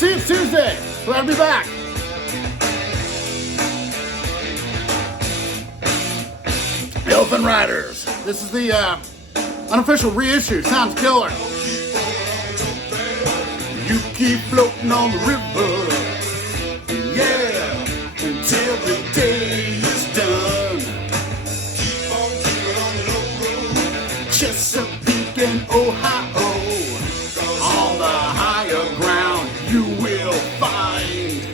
DC, it's Tuesday. Glad to be back. Elephant Riders. This is the unofficial reissue. Sounds killer. You keep floating on the river, yeah, until the day is done. Keep on keeping on the low road. Chesapeake and Ohio, on the higher ground you will find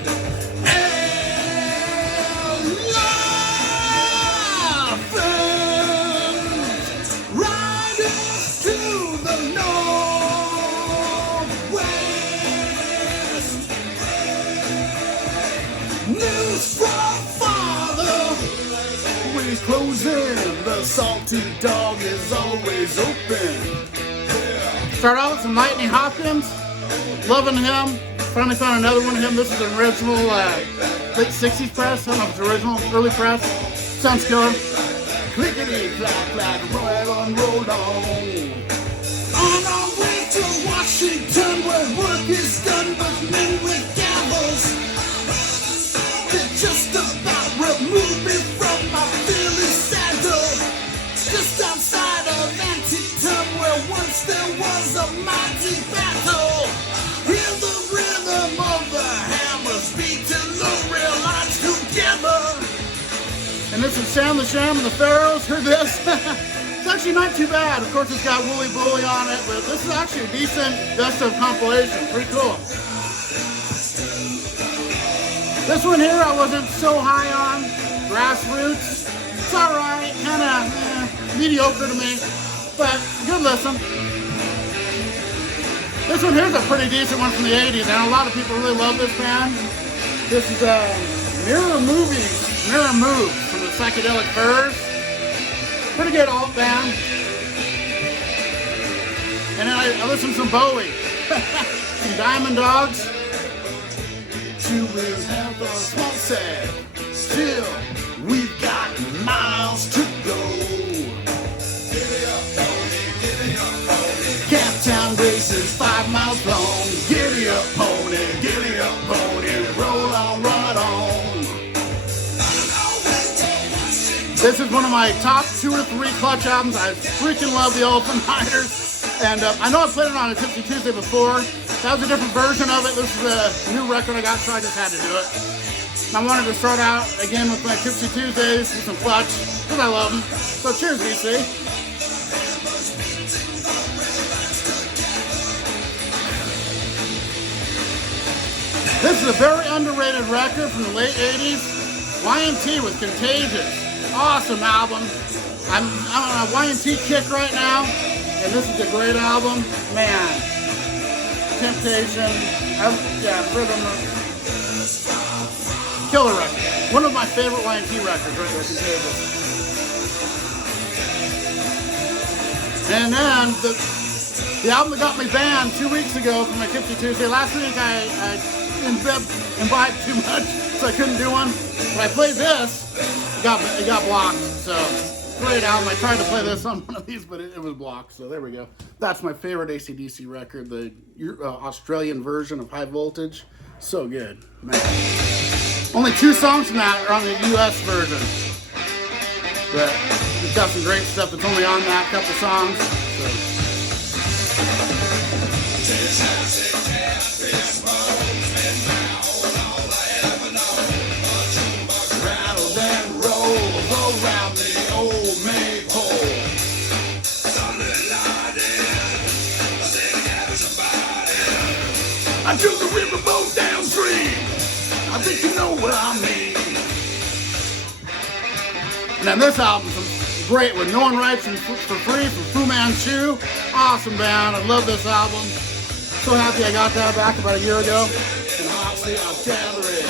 elephant riders to the northwest. News from Father, we're closing. The Salty Dog is always open. Start out with some Lightning Hopkins. Loving him. Finally found another one of him. This is an original late 60s press. I don't know if it's original, early press. Sounds killer. Clickety clack clack, roll on, roll on. On our way to Washington, where work is done, but men with gavels, they just about removed me from my Philly saddle. Just outside of Antietam, where once there was a mighty battle. Hear the rhythm of the hammers beating the real lines together. And this is Sam the Sham and the Pharaohs. Heard this? It's actually not too bad. Of course, it's got Wooly Bully on it, but this is actually a decent best of compilation. Pretty cool. This one here I wasn't so high on. Grassroots. It's alright, kind of mediocre to me, but good listen. This one here's a pretty decent one from the 80s, and a lot of people really love this band. This is Mirror Move from the Psychedelic Furs. Pretty good alt band. And then I listened to some Bowie. Some Diamond Dogs. Two wheels have a small set. Still, we've got miles to go. Camptown races 5 miles long. Giddy up pony, roll on, run on. This is one of my top 2 or 3 Clutch albums. I freaking love the Elephant Riders. And I know I played it on a Tipsy Tuesday before. That was a different version of it. This is a new record I got, so I just had to do it. I wanted to start out again with my Tipsy Tuesdays with some Clutch, because I love them. So cheers, DC. This is a very underrated record from the late 80s. Y&T with Contagious. Awesome album. I'm on a Y&T kick right now, and this is a great album. Man. Temptation. Rhythm. Killer record. One of my favorite Y&T records right there, Contagious. And then the album that got me banned 2 weeks ago from my Tipsy Tuesday. Last week I imbibed too much, so I couldn't do one. But I played this, it got blocked. So great album. I tried to play this on one of these, but it was blocked. So there we go. That's my favorite AC/DC record, the Australian version of High Voltage. So good, man. Only 2 songs from that are on the US version. But it's got some great stuff that's only on that couple songs. So. Rattles and rolls around the old maypole. I took the riverboat downstream. I think you know what I mean. And then this album's great with No One Writes for Free from Fu Manchu. Awesome band. I love this album. So happy I got that back about a year ago. And obviously I'll gather it.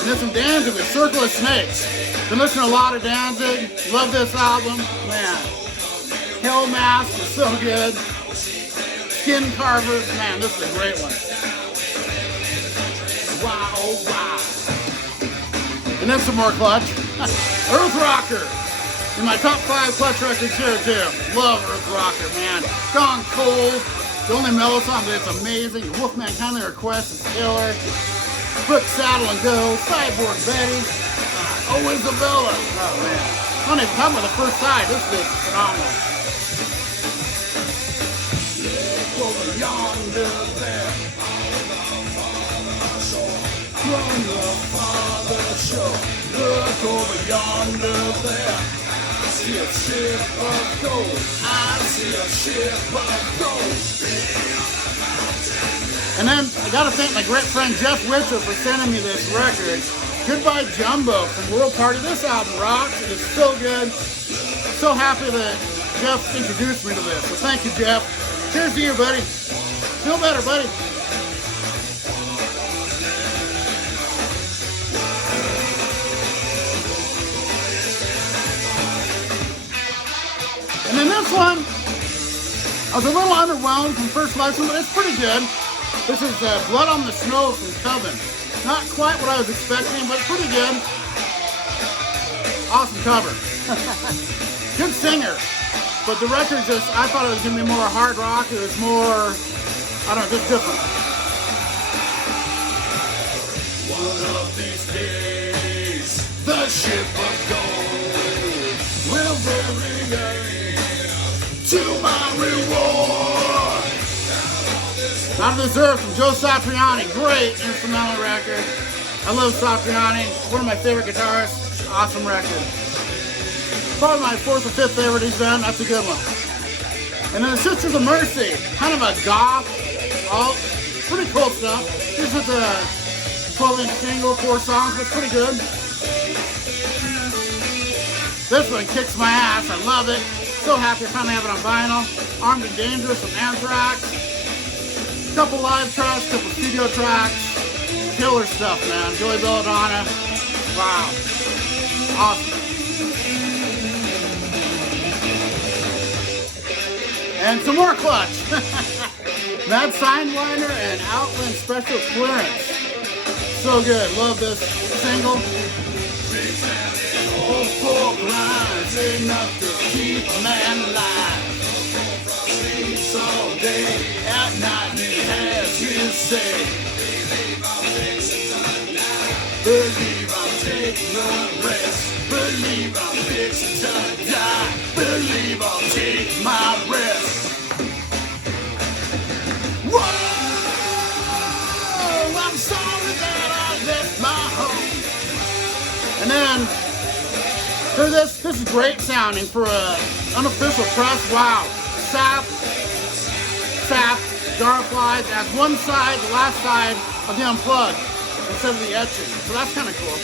And then some Danzig with Circle of Snakes. Been listening to a lot of Danzig. Love this album. Man. Hell Mask is so good. Skin Carvers. Man, this is a great one. Wow, oh wow. And then some more Clutch. Earth Rocker. In my top 5 Clutch records here too. Love Earth Rocker, man. Gone Cold. The only mellow song, but it's amazing. Wolfman Kindly Request is killer. Brooke Saddle and Go, Cyborg Betty, oh Isabella. Oh man, I don't even come with the first side. This is phenomenal. Over yonder there, from the farther shore. Look over yonder there. I see a ship of gold. I see a ship of gold. And then I gotta thank my great friend Jeff Witcher for sending me this record. Goodbye Jumbo from World Party. This album rocks. It is so good. So happy that Jeff introduced me to this. So thank you, Jeff. Cheers to you, buddy. Feel better, buddy. And then this one, I was a little underwhelmed from first listen, but it's pretty good. This is Blood on the Snow from Coven. Not quite what I was expecting, but pretty good. Awesome cover. Good singer. But the record just, I thought it was going to be more hard rock. It was more, I don't know, just different. One of these days, the ship of gold will bring me to my reward. Out of this earth from Joe Satriani. Great instrumental record. I love Satriani. One of my favorite guitarists. Awesome record. Probably my fourth or fifth favorite he's done. That's a good one. And then the Sisters of Mercy, kind of a goth, all pretty cool stuff. This is a 12-inch single, 4 songs, but pretty good. This one kicks my ass. I love it. So happy to finally have it on vinyl. Armed and Dangerous from Anthrax. Couple live tracks, couple studio tracks. Killer stuff, man. Joey Belladonna. Wow. Awesome. And some more Clutch. Mad Signliner and Outland Special Clearance. So good. Love this single. Old folk lines enough to keep a man alive. Sleeps all day, at night he has his say. Believe I'll take no rest. Believe I'm fixing to die. Believe I'll take my rest. Whoa! I'm sorry that I left my home. And then, hear this? This is great sounding for a unofficial press. Wow. Sap, Jarflies as one side, the last side of the Unplugged instead of the etching. So that's kind of cool.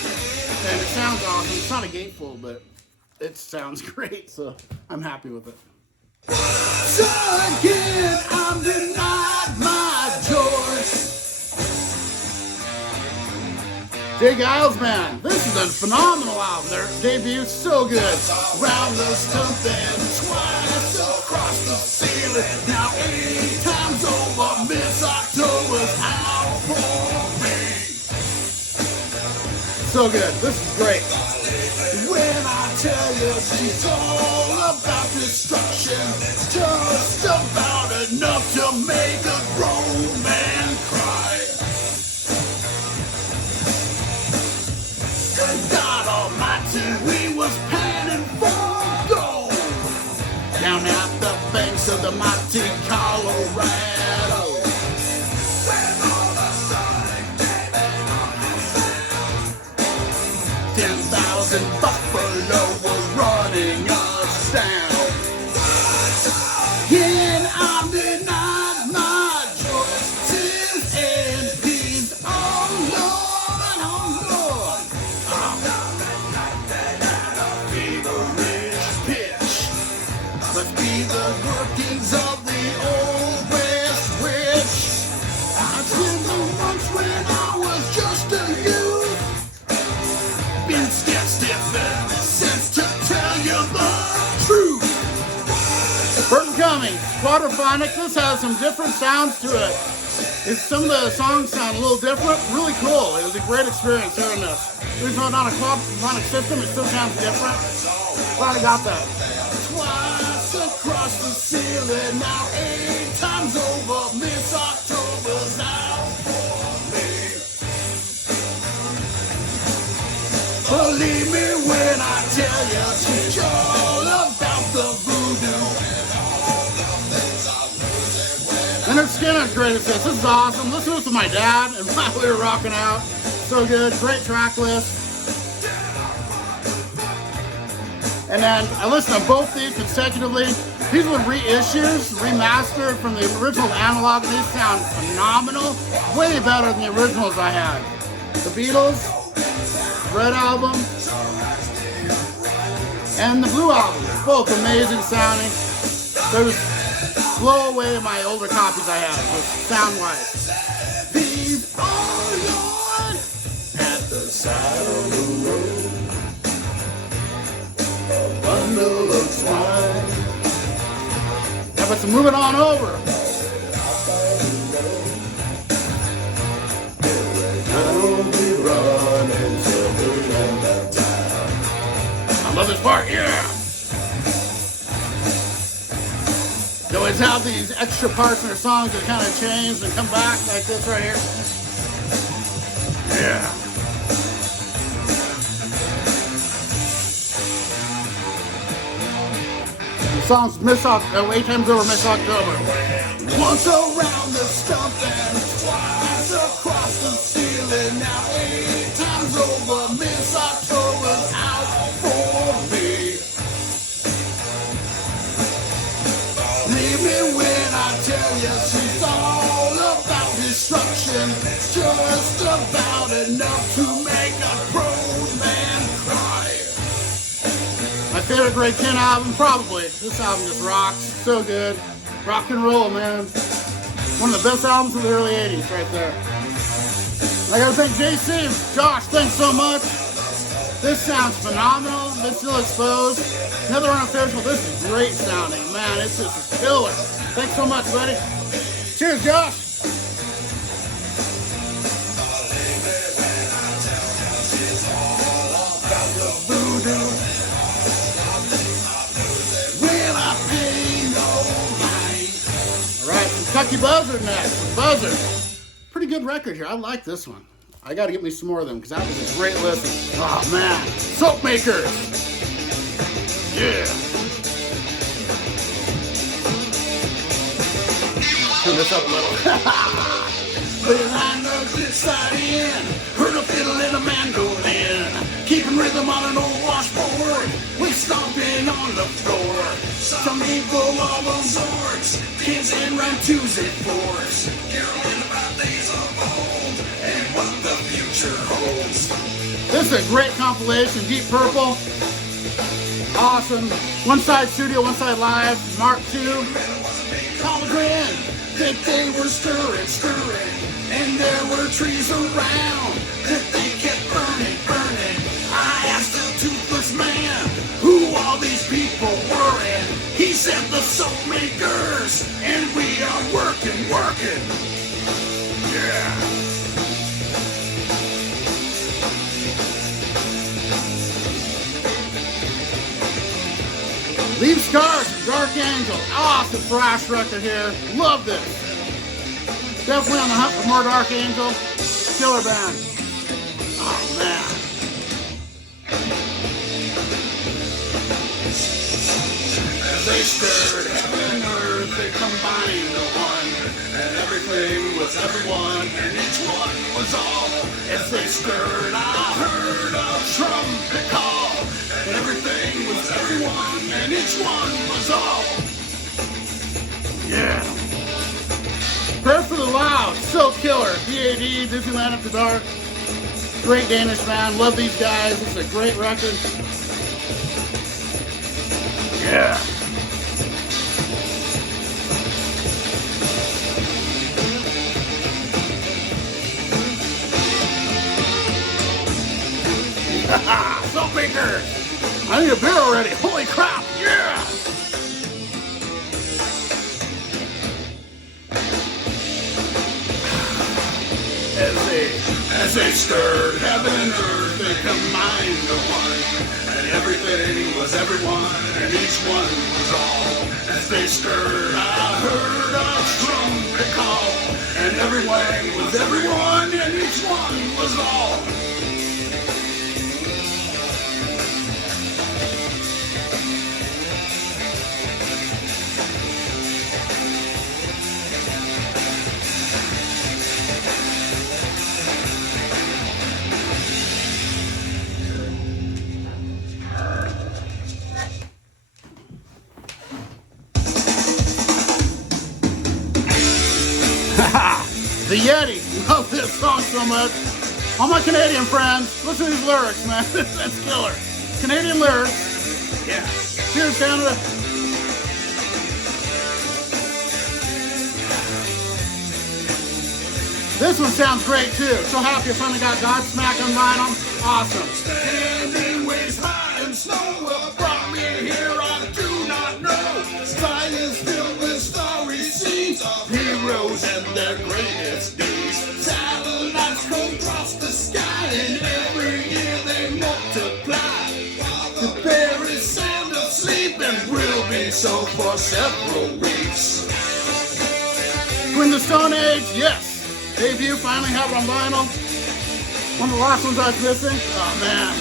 And it sounds awesome. It's not a gatefold, but it sounds great, so I'm happy with it. So again, I'm denied my joy. Jay Giles, man, this is a phenomenal album. Their debut, so good. Round the stump and twice across the ceiling. Now 8 times over, Miss October's out for me. So good. This is great. When I tell you she's all about destruction, just about enough to make a grown man cry. God Almighty, we was panning for gold down at the banks of the mighty Colorado. 10,000 buffalo were running us down. And I'm denied my choices and peace. Oh Lord, oh Lord. Feverish pitch. Must be the workings of the old West Witch. I spent the months when I was just a youth. Been stiff ever since, to tell you the truth. Burton Cummings, Quadraphonic. This has some different sounds to it. Some of the songs sound a little different. Really cool. It was a great experience hearing this. Even though not a quadraphonic system, it still sounds different. Glad I got that. Twice across the ceiling now 8 times over. Miss October's out for me. Believe me when I tell you she's all about the voodoo. Leonard Skinner's greatest hits. This is awesome. Listen to this with my dad and while we were rocking out. So good. Great track list. And then I listened to both these consecutively. These were reissues, remastered from the original analog. These sound phenomenal. Way better than the originals I had. The Beatles, Red Album, and the Blue Album. Both amazing sounding. Those blow away my older copies I had, sound-wise. These are Lord at the side of the road. Bundle of twine. Yeah, but so moving on over. I'll be running till the end of time. I love this part, yeah. They always have these extra parts in their songs that kind of change and come back like this right here. Yeah. The song's 8 times over Miss October. Once around the stump and twice across the ceiling. Now 8 times over Miss October's out for me. Leave me when I tell you she's all about destruction. Just about enough to make a grown man cry. My favorite Greg Kihn album, probably. This album just rocks. So good. Rock and roll, man. One of the best albums of the early 80s right there. I gotta thank JC. Josh, thanks so much. This sounds phenomenal. It's still exposed. Another unofficial. This is great sounding. Man, it's just killer. Thanks so much, buddy. Cheers, Josh. Kentucky Buzzard next. Buzzard. Pretty good record here. I like this one. I got to get me some more of them because that was a great listen. Oh, man. Soap Makers. Yeah. Turn this up a little. Behind the good side in, heard a fiddle and a mandolin, keeping rhythm on an old washboard, with stomping on the floor. Some people of all sorts, kids and rhyme twos and fours, caroling about days of old and what the future holds. This is a great compilation, Deep Purple. Awesome. One side studio, one side live. Mark II. Hologran. That they were stirring, and there were trees around that they kept burning. I asked the toothless man who all these people were, and he said the soap makers, and we are working. Yeah. Leave Scars, Dark Angel. Awesome thrash record here. Love this. Definitely on the hunt for more Dark Angel. Killer band. Oh, man. As they stirred heaven and earth, they combined into one. And everything was everyone, and each one was all. As they stirred, I heard a trumpet call. And everything was everyone, and each one was all. Yeah. Prayer for the Loud, so killer. DAD, Disneyland After Dark. Great Danish band, love these guys. It's a great record. Yeah. Soap Maker! I need a beer already. Holy crap! Yeah! As they stirred heaven and earth, to combine to one. And everything was everyone, and each one was all. As they stirred, I heard a trumpet call. And everyone was everyone, and each one was all. The Yeti. Love this song so much. All my Canadian friends, listen to these lyrics, man. That's killer. Canadian lyrics. Yeah. Cheers, Canada. This one sounds great too. So happy I finally got Godsmack on vinyl. Awesome. Standing waist high and snow what brought me here, I do not know. Sky is filled with starry scenes of heroes and their greatest deeds. Satellites come across the sky and every year they multiply. The buried sound of sleep and will be so for several weeks. Queen of the Stone Age, yes. Debut, finally have it on vinyl. One of the last ones I was missing. Oh man.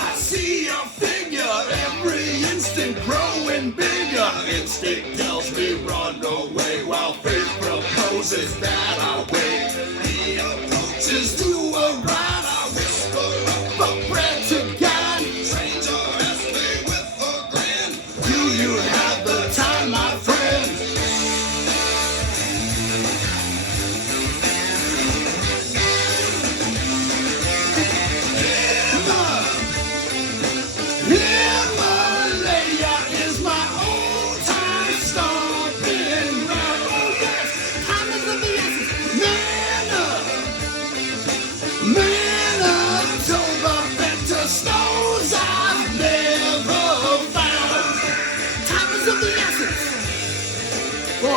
I see your figure every instant growing bigger. Instinct tells me run away while faith proposes that I wait. He approaches to a ride. I whisper up a prayer to God. Stranger asked me with a grin. Do you have the time, my friend?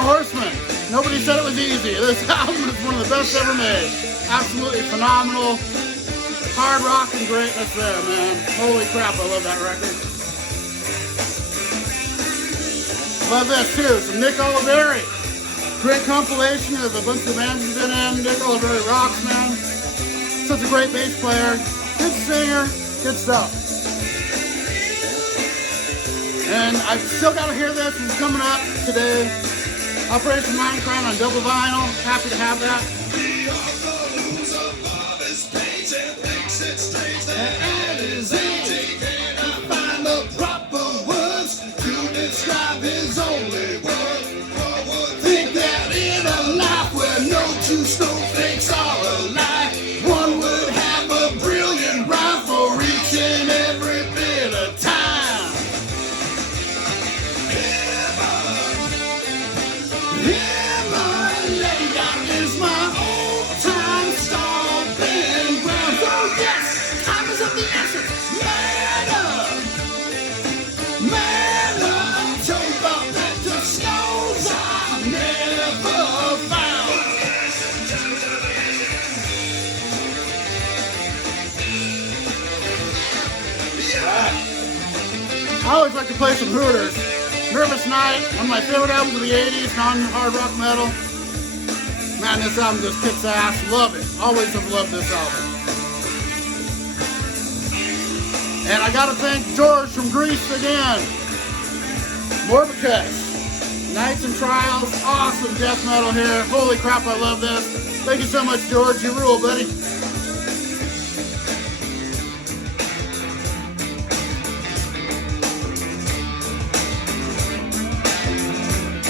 Horseman. Nobody said it was easy. This album is one of the best ever made. Absolutely phenomenal. Hard rock and greatness there, man. Holy crap, I love that record. Love this too. Some Nick Oliveri. Great compilation of a bunch of bands he's been in. Nick Oliveri rocks, man. Such a great bass player. Good singer. Good stuff. And I've still got to hear this. It's coming up today. Operation Mindcrime on double vinyl. Happy to have that. And at his age, I find the proper words to describe his only word. Think that in a life where no two snowflakes are alike, one would have a brilliant rhyme for each and every bit of time. I always like to play some Hooters. Nervous Night, one of my favorite albums of the 80s, non-hard rock metal. Man, this album just kicks ass. Love it. Always have loved this album. And I gotta thank George from Greece again. Morbikus, Nights and Trials, awesome death metal here. Holy crap, I love this. Thank you so much, George. You rule, buddy.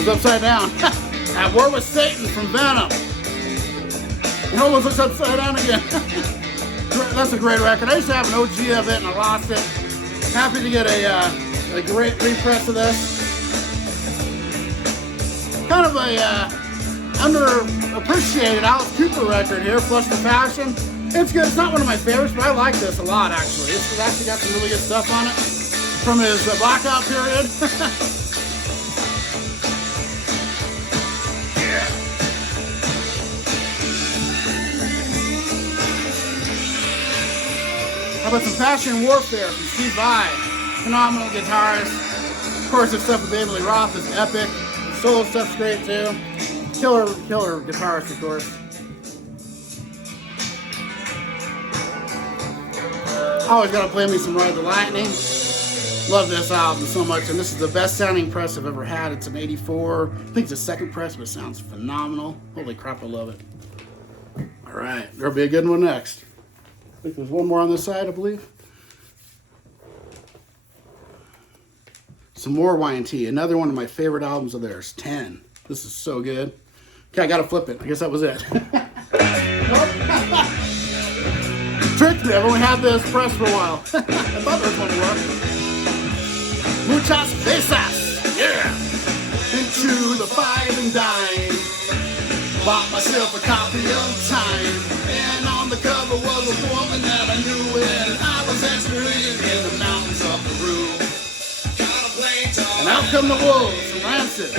It's upside down. At War with Satan from Venom. It almost looks upside down again. That's a great record. I used to have an OG of it and I lost it. Happy to get a great repress of this. Kind of a underappreciated Alice Cooper record here, Flush the Passion. It's good. It's not one of my favorites, but I like this a lot actually. It's actually got some really good stuff on it from his blackout period. about some Passion Warfare from Steve Vai? Phenomenal guitarist. Of course, his stuff with David Lee Roth is epic. Solo stuff's great too. Killer guitarist, of course. Always gotta play me some Ride the Lightning. Love this album so much, and this is the best sounding press I've ever had. It's an 84. I think it's the second press, but it sounds phenomenal. Holy crap, I love it. All right, there'll be a good one next. I think there's one more on this side, I believe. Some more Y&T. Another one of my favorite albums of theirs, 10. This is so good. Okay, I gotta flip it. I guess that was it. Tricked me. I've only had this press for a while. I thought there was one more. Muchas veces. Yeah. Into the five and dime. Bought myself a copy of Time. And on the cover was a woman that I knew when I was exploring in the mountains of Peru. And out come the wolves from Rancid.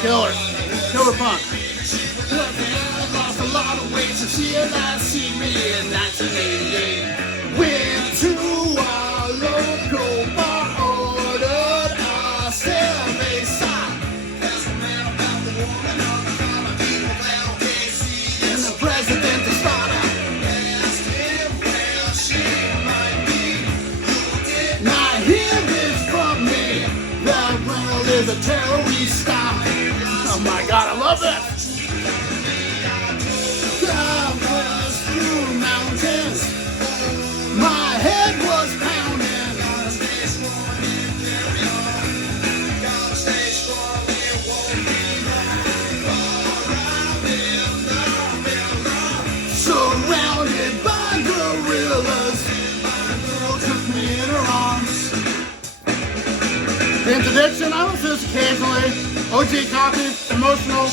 Killer Punk. I lost a lot of weight since she had last seen me in 1988. Went to a local bar, ordered a cerveza. And the president of Sparta asked him where she might be. Now hear this from me, that world is a terrorist stop. Oh my God, I love that. Through mountains, my head was pounding. Surrounded by gorillas, my girl took me in her arms. The Interdiction, I listen to this occasionally. OG copy, Emotional.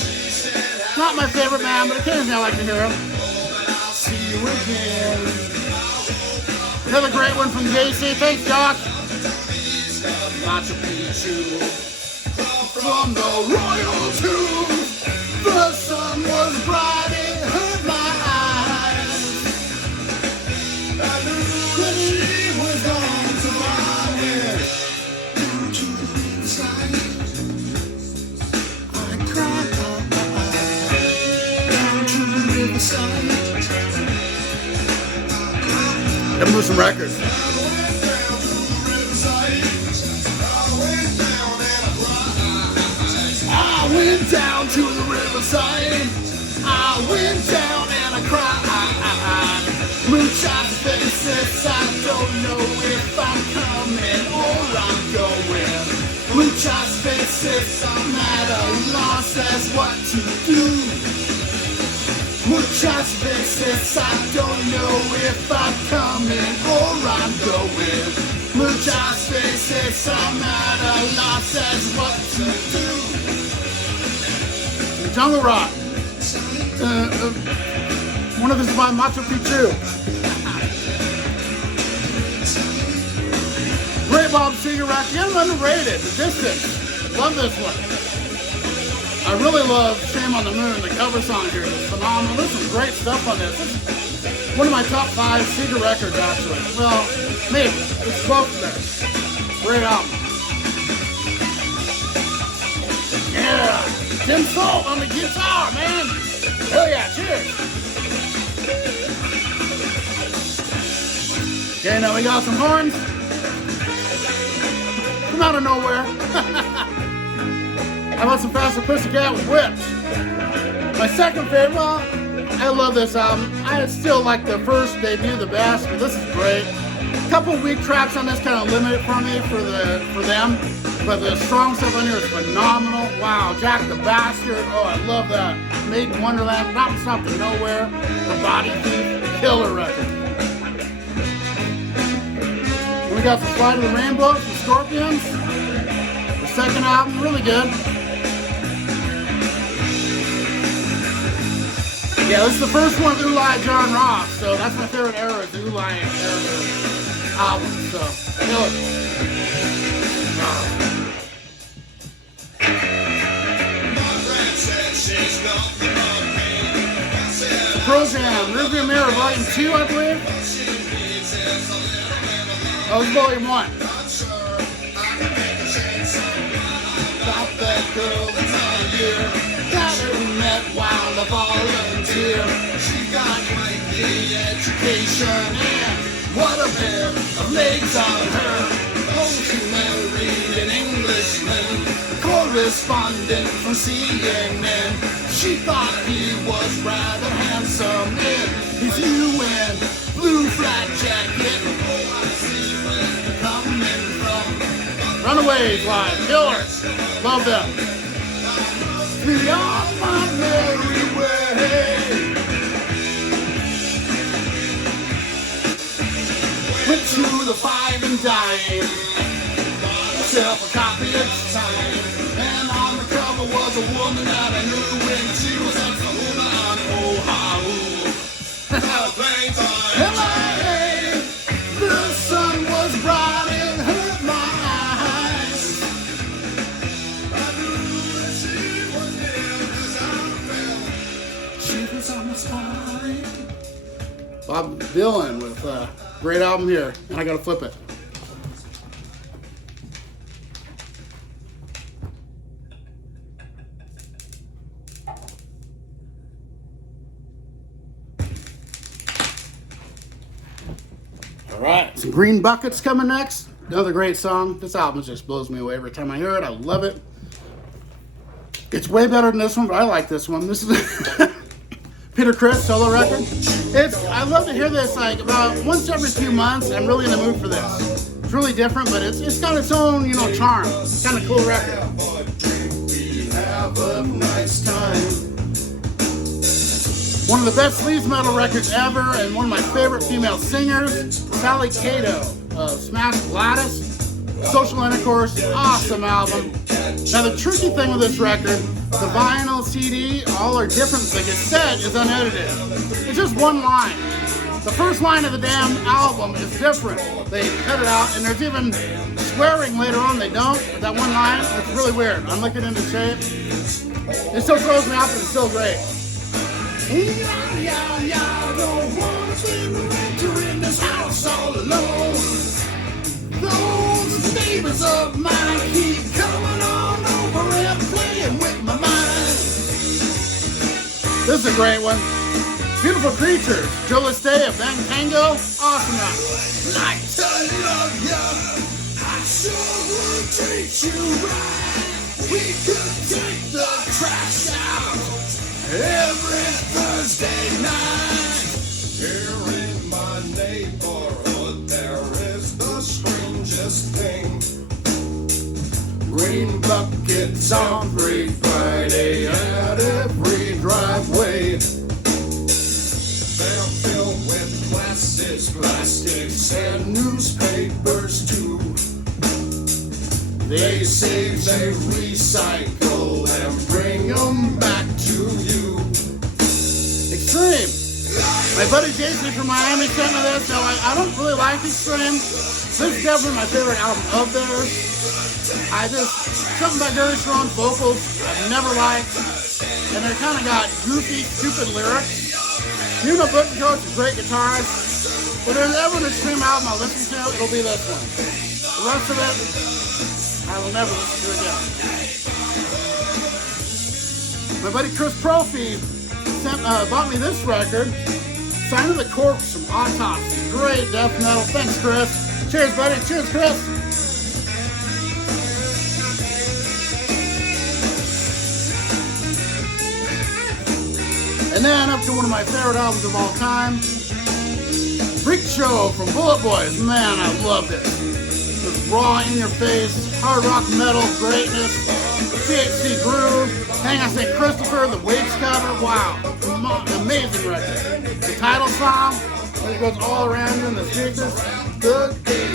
Not my favorite man, but occasionally I like to hear him. See you again. Another great one from JC. Thanks, Josh. Machu Picchu. From the royal tomb, the sun was bright, it hurt my eyes. I knew that she was gone to my head. Down to the side, I cried down to the riverside. Gotta move some records. I went down to the riverside. I went down and I cried. Muchas veces I don't know if I'm coming or I'm going. Muchas veces I'm at a loss as what to do. Muchas veces I don't know if I'm coming or I'm going. Muchas veces I'm at a loss as what to do. Jungle Rock. One of this is by Machu Picchu. Great Bob Seger record. Again, underrated. The Distance. Love this one. I really love Shame on the Moon. The cover song here is phenomenal. There's some great stuff on this. This is one of my top 5 Seger records, actually. Well, maybe. It's close there. Great album. Yeah. Tim Salt on the guitar, man. Hell yeah, cheers. Okay, now we got some horns. Come out of nowhere. How about some Faster Pussycat with Whips? My second favorite, well, I love this album. I still like the first debut the best, but this is great. A couple weak tracks on this kind of limit it for me for them. But the strong stuff on here is phenomenal. Wow, Jack the Bastard. Oh, I love that. Made in Wonderland, Not Stop to Nowhere, The Body Thief, killer record. And we got some Flight of the Rainbow from Scorpions. The second album, really good. Yeah, this is the first one with Uli John Ross, so that's my favorite era, is the Uli era album, so killer. The Program, Rearview Mirror Volume 2, I believe. Oh, it's volume 1. About that girl in my year, got her met while a volunteer. She got great education and what a pair of legs on her. Oh, she married an Englishman, correspondent from CNN. She thought he was rather handsome in his UN blue flat jacket. Coming from Runaways live. Killer. Love them. beyond my merry way. Went to the Five and Dime, myself a copy at the time, and on the cover was a woman that I knew when she was at the Hula on Oahu. LA, the sun was bright and hurt my eyes. I knew that she was almost fine. Bob Dylan with a great album here. And I gotta flip it. Alright, some Green Buckets coming next. Another great song. This album just blows me away every time I hear it. I love it. It's way better than this one, but I like this one. This is Peter Criss solo record. I love to hear this like about once every few months. I'm really in the mood for this. It's really different, but it's got its own, charm. It's kind of cool record. We have a nice time. One of the best sleaze metal records ever, and one of my favorite female singers, Sally Cato of Smash Gladys. Social Intercourse, awesome album. Now the tricky thing with this record, the vinyl, CD, all are different. The cassette is unedited. It's just one line. The first line of the damn album is different. They cut it out, and there's even swearing later on. They don't. But that one line, it's really weird. I'm looking into shape. It still throws me off, but it's still great. Don't wanna spend the winter in this house all alone. Those neighbors of mine keep coming on over and playing with my mind. This is a great one. Beautiful Creatures, Joe Liste of Bang Tango, awesome one. Like to love ya, I sure would treat you right. We could take the trash out every Thursday night. Here in my neighborhood, there is the strangest thing. Green buckets on Free Friday at every driveway. They're filled with glasses, plastics, and newspapers too. They say they recycle and bring them back to you. Extreme. My buddy Jason from Miami sent me this. Now I don't really like Extreme. This is definitely my favorite album of theirs. Something about Gary Strawn's vocals I've never liked. And they kind of got goofy, stupid lyrics. You know Buttigieg is a great guitarist. But if there's ever an Extreme album I'll listen to, it'll be this one. The rest of it, I will never listen to again. My buddy Chris Profi bought me this record, Sign of the Corpse from Autopsy. Great death metal. Thanks, Chris. Cheers, buddy. Cheers, Chris. And then up to one of my favorite albums of all time, Freak Show from Bullet Boys. Man, I love this. This raw, in-your-face, hard rock metal greatness, THC groove, Hang on St. Christopher, the Waits cover. Wow, amazing record. The title song, it goes all around you in the speakers. Good day.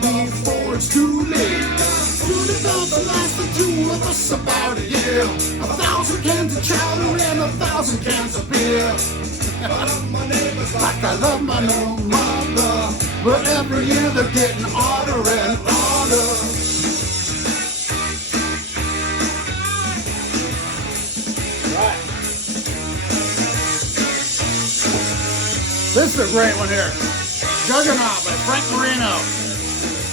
Before it's too late. Should have done the last of two of us about a year. 1,000 cans of chowder and 1,000 cans of beer. Like I love my new mother, but every year they're getting odder and odder. This is a great one here. Juggernaut by Frank Marino.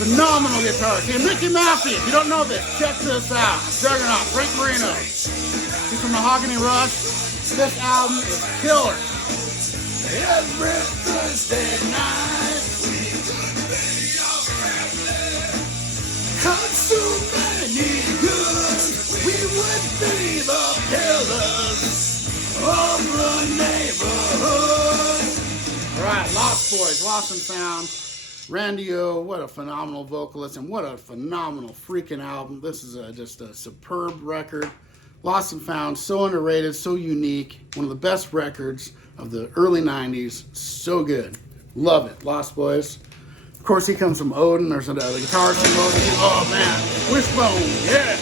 Phenomenal guitar. See, Mickey Massey, if you don't know this, check this out. Juggernaut, Frank Marino. He's from Mahogany Rush. This album is killer. Every Thursday night, cause so many goods, we would be the pillars of the neighborhood. All right, Lost Boys, Lost and Found. Randy O, what a phenomenal vocalist and what a phenomenal freaking album. This is just a superb record. Lost and Found, so underrated, so unique. One of the best records of the early 90s. So good. Love it. Lost Boys. Of course, he comes from Odin. There's the guitarist from Odin. Oh, man. Wishbone. Yeah.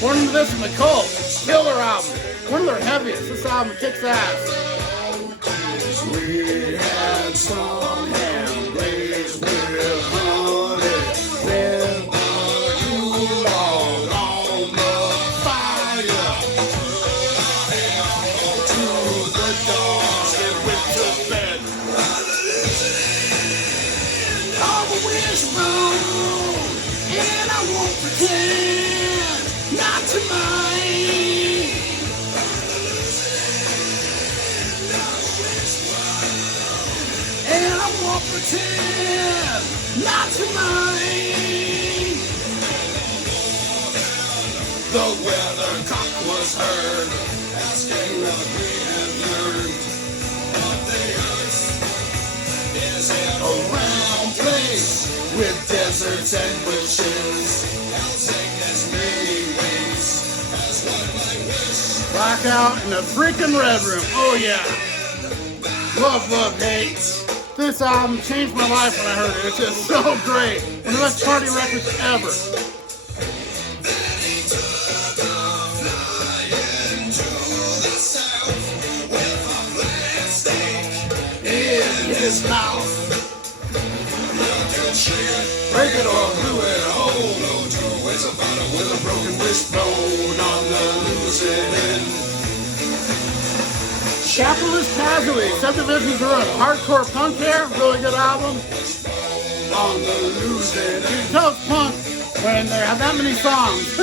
Born into this in the Cult, killer album, one of their heaviest. This album kicks ass. We had some ham blazed with honey, with too long on the fire. To the dogs and went to bed. I'm a wishbone, and I won't pretend not to mind. And I won't pretend not to mind. The weathercock was heard asking what we had learned. But the earth is a round place with deserts and bushes. Blackout in the freaking Red Room. Oh yeah. Love, love, hate. This album changed my life when I heard it. It's just so great. One of the best party records ever. In his mouth. Break it or glue it, hold on to it's a bottle with a broken wishbone on the losing end. Capitalist Casualty, Subdivision's Ruin, hardcore punk here, really good album. On the losing end. You can tell it's punk when they have that many songs.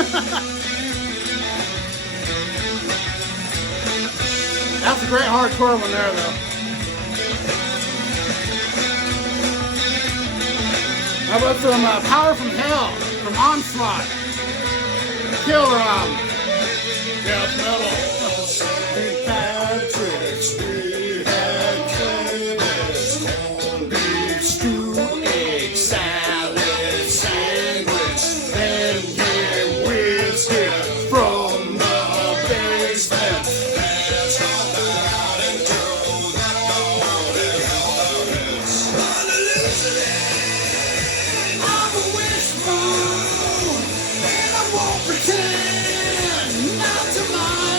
That's a great hardcore one there though. How about some Power from Hell from Onslaught? Killer album. Death metal. We had tricks, we had cabbage, corned beef stew, egg salad, sandwich, then came whiskey from the basement. Let's hop out and throw that ball in the heads. On the losing end, I'm a wishbone, and I won't pretend not to mind.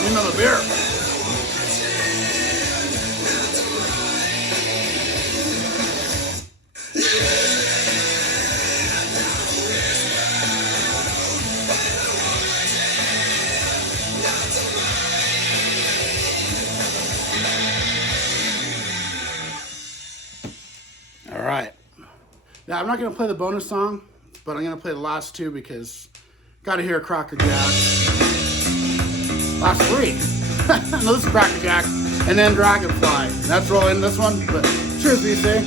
Need another beer. All right. Now, I'm not going to play the bonus song, but I'm going to play the last two because got to hear Cracker Jack. Last three. No, this is Cracker Jack. And then Dragonfly. That's rolling this one, but cheers, VC.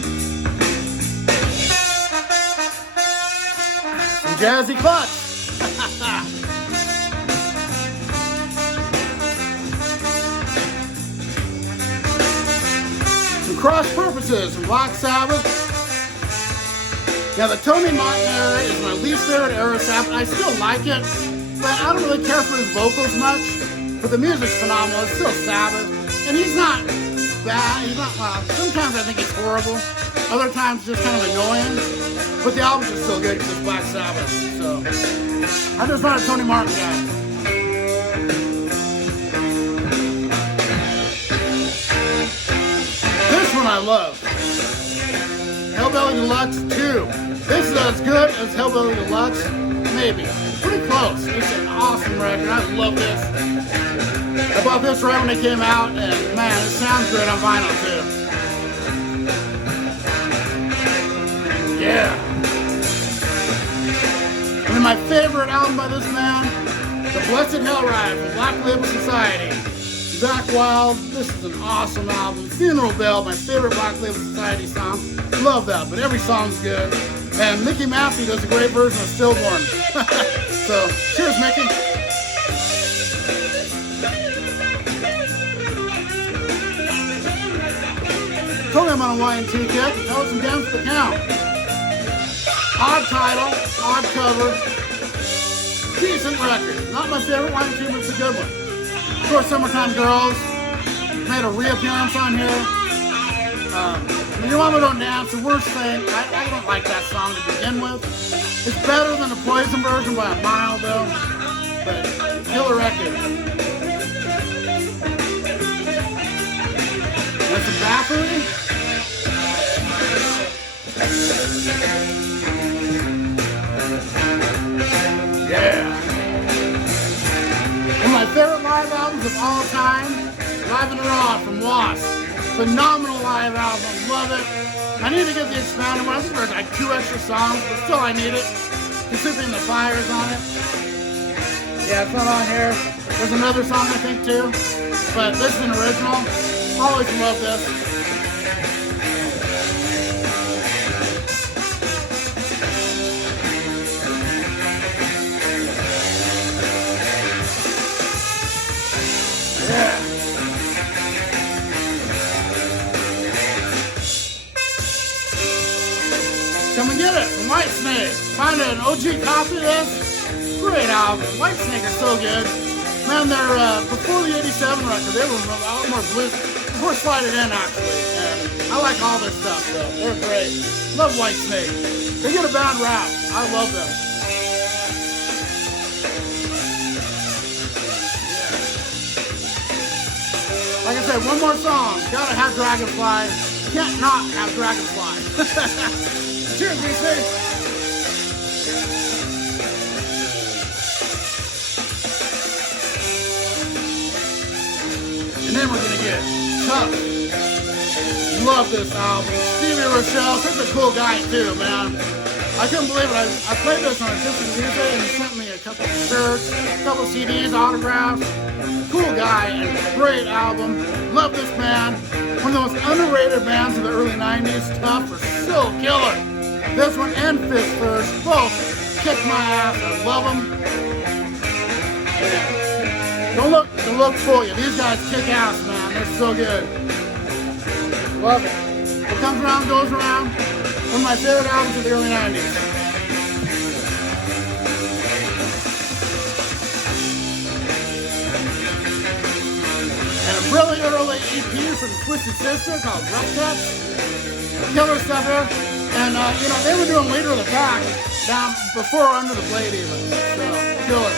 Some Jazzy Clutch. Some Cross Purposes. Roses from Black Sabbath. Yeah, the Tony Martin era is my least favorite era of Sabbath. I still like it, but I don't really care for his vocals much. But the music's phenomenal. It's still Sabbath. And he's not bad. He's not, sometimes I think he's horrible. Other times just kind of annoying. But the albums are still good because it's Black Sabbath. So I'm just not a Tony Martin guy. This one I love. Hellbilly Deluxe 2. This is as good as Hellbilly Deluxe, maybe. Pretty close. It's an awesome record. I love this. I bought this right when it came out, and man, it sounds good on vinyl too. Yeah. And then my favorite album by this man, The Blessed Hellride from Black Label Society. Zakk Wylde, this is an awesome album. Funeral Bell, my favorite Black Label Society song. Love that, but every song's good. And Mickey Massey does a great version of Stillborn. So, cheers, Mickey. Told me I'm on a Y&T kick. That was some Dance for the Count. Odd title, odd cover. Decent record. Not my favorite Y&T, but it's a good one. Of course, Summertime Girls made a reappearance on here. Your Mama Don't Dance, the worst thing. I don't like that song to begin with. It's better than the Poison version by a mile, though. But killer record. That's a Battery. Yeah. One of my favorite live albums of all time, Live and Raw from Wasp. Phenomenal live album, love it. I need to get the expanded one. I think there's like 2 extra songs, but still I need it. Considering the Fire's on it. Yeah, it's not on here. There's another song I think too, but this is an original. Always love this. Yeah. Come and get it from Whitesnake. Find an OG copy of this. Great album. Whitesnake are so good. Man, they're before the '87 record, they were a lot more blues. Before Slide It In, actually. And I like all their stuff, though. They're great. Love Whitesnake. They get a bad rap. I love them. Yeah. Like I said, one more song. Gotta have Dragonfly. Can't not have Dragonfly. Cheers, BC. And then we're gonna get Tough. Love this album. Stevie Rochelle, such a cool guy too, man. I couldn't believe it. I played this on a different Tuesday and he sent me a couple of shirts, a couple of CDs, autographs. Cool guy and great album. Love this band. One of the most underrated bands of the early 90s. Tough are so killer. This one and Fist First both kick my ass. I love them. Yeah. Don't look fool you. These guys kick ass, man. They're so good. Love it. What comes around goes around. One of my favorite albums of the early 90s. And a really early EP from Twisted Sister called Rough Cuts. Killer stuff here. And, you know, they were doing Leader of the Pack down before Under the Blade even. So, killer.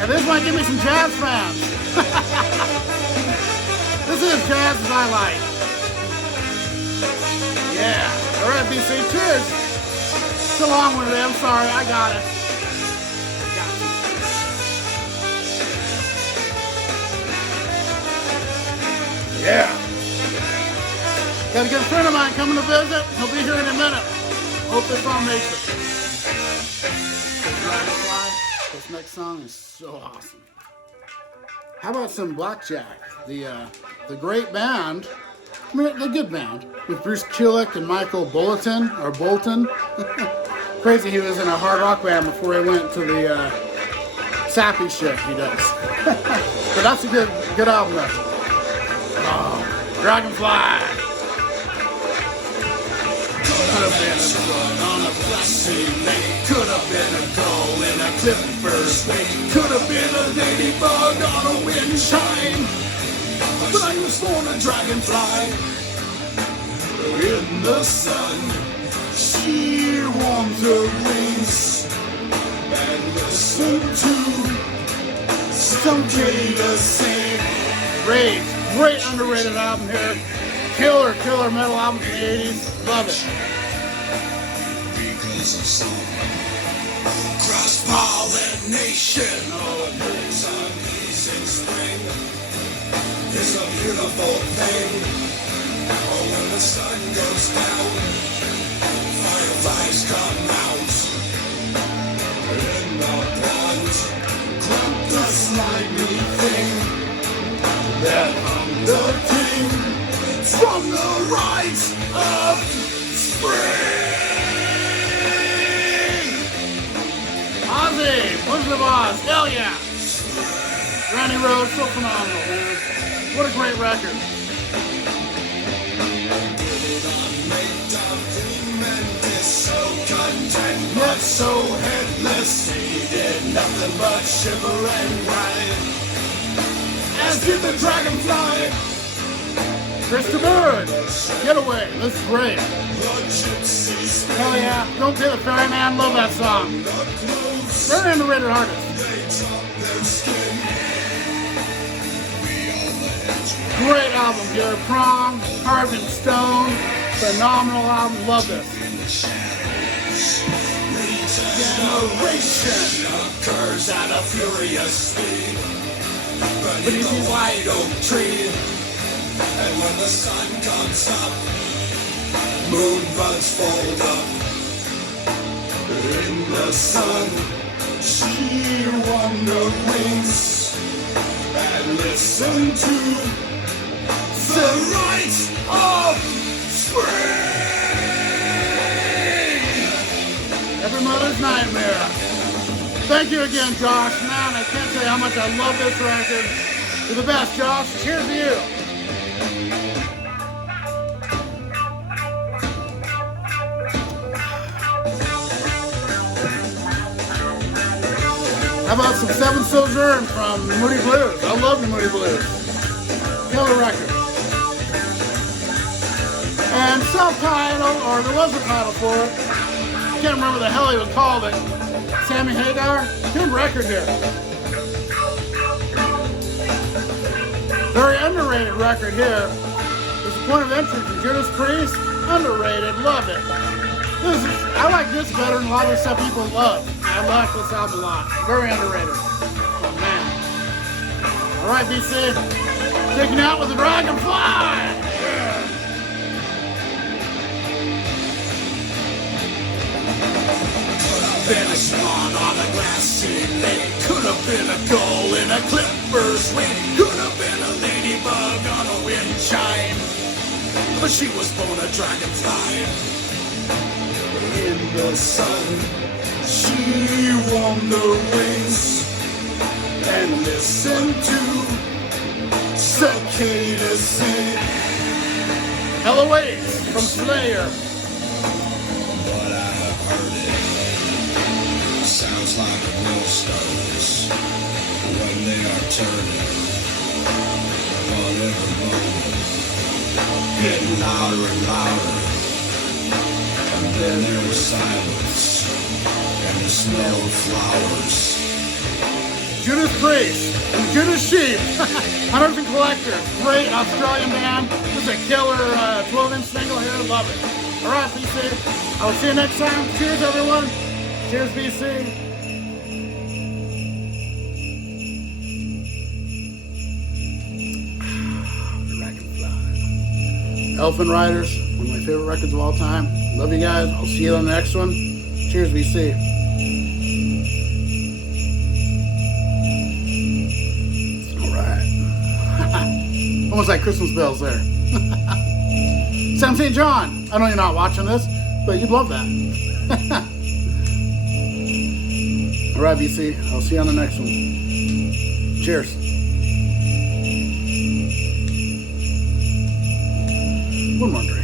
And this might give me some jazz fans. This is jazz as I like. Yeah. All right, BC. Cheers. It's a long one today. I'm sorry. I got it. Yeah. Got a good friend of mine coming to visit. He'll be here in a minute. Hope this all makes it. Dragonfly. This next song is so awesome. How about some Blackjack? The great band. I mean, the good band with Bruce Kulick and Michael Bolton. Crazy he was in a hard rock band before he went to the sappy shit he does. But that's a good album though. Oh, Dragonfly. Could have been a sun on a glassy lake. Could have been a gull in a clipper's wake. Could have been a ladybug on a wind chime. But I was born a dragonfly. In the sun, she warms her wings and listens to some cicadas sing. Great underrated album here. Killer metal album from the 80s. Love it. Because of some cross-pollination of birds on bees in spring is a beautiful thing. Oh, when the sun goes down, fireflies come out. In the pond, clump the slimy thing that hung the king from the rise of spring. Ozzy, Wizard of Oz, hell yeah. Randy Rhoads, so phenomenal, man. What a great record. Yet so headless, he did nothing but shiver and cry, as did the dragonfly. Krista Bird, Getaway, this is great. Hell yeah, Don't Pay the Ferryman, love that song. Very underrated artist. Great album here, Prom, Carved in Stone, phenomenal album, love this. Generation occurs at a furious speed beneath a white oak tree, and when the sun comes up, moon buds fold up. In the sun, she warmed her wings and listened to the rise of spring. Every Mother's Nightmare. Thank you again, Josh. Man, I can't tell you how much I love this record. You're the best, Josh. Cheers to you. How about some Seven Sojourn from Moody Blues? I love the Moody Blues. Killer record. And self-titled, or there was a title for it. I can't remember the hell he was called, but Sammy Hagar, good record here. Very underrated record here. It's a point of entry from Judas Priest. Underrated, love it. I like this better than a lot of the stuff people love. I like this album a lot. Very underrated. Oh man. Alright, BC. Taking out with the Dragonfly! Been a swan on a glassy lake. Could have been a gull in a clipper's wing. Could have been a ladybug on a wind chime. But she was born a dragonfly. In the sun, she warmed her wings and listened to cicadas sing. Eloise from Slayer. But I have heard it. Sounds like millstones when they are turning. But every moment, getting louder and louder. And then there was silence and the smell of flowers. Judas Priest and Judas Sheep. Hunters and Collectors. Great Australian band. This is a killer 12-inch single here. Love it. Alright, BC. I will see you next time. Cheers, everyone. Cheers, BC. Elephant Riders, one of my favorite records of all time. Love you guys. I'll see you on the next one. Cheers, BC. All right. Almost like Christmas bells there. Sam St. John. I know you're not watching this, but you'd love that. All right, VC. I'll see you on the next one. Cheers. One more drink.